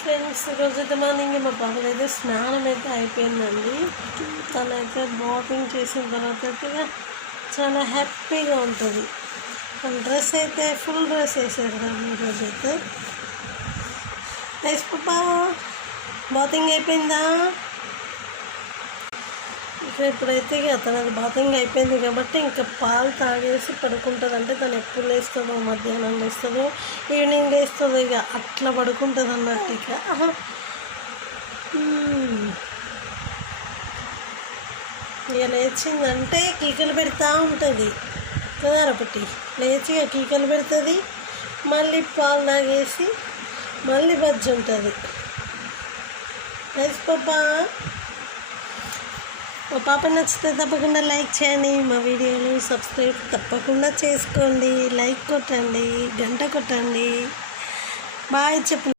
Friends, ఈరోజైతే morning మా బాబుదైతే స్నానం అయితే అయిపోయిందండి. తనైతే బాతింగ్ చేసిన తర్వాత అయితే చాలా హ్యాపీగా ఉంటుంది. డ్రెస్ అయితే ఫుల్ డ్రెస్ వేసేద్దాం ఈరోజైతే. నైస్ పాపా, బాతింగ్ అయిపోయిందా? ఇప్పుడైతే తనది బాతింగ్ అయిపోయింది కాబట్టి ఇంకా పాలు తాగేసి పడుకుంటుంది. అంటే తను ఎప్పుడు లేస్తుందో, మధ్యాహ్నం లేస్తుందో, ఈవినింగ్ లేస్తుందో, ఇక అట్లా పడుకుంటుంది అన్నట్టు. ఇక లేచిందంటే కీకలు పెడతా ఉంటుంది కదా రపటి. లేచి ఇక కీకలు పెడుతుంది, మళ్ళీ పాలు తాగేసి మళ్ళీ బజ్జి ఉంటుంది. నైస్ పాపా. మా పాప నచ్చితే తప్పకుండా లైక్ చేయండి, మా వీడియోలు సబ్స్క్రైబ్ తప్పకుండా చేసుకోండి, లైక్ కొట్టండి, గంట కొట్టండి. బాయ్ చెప్పండి.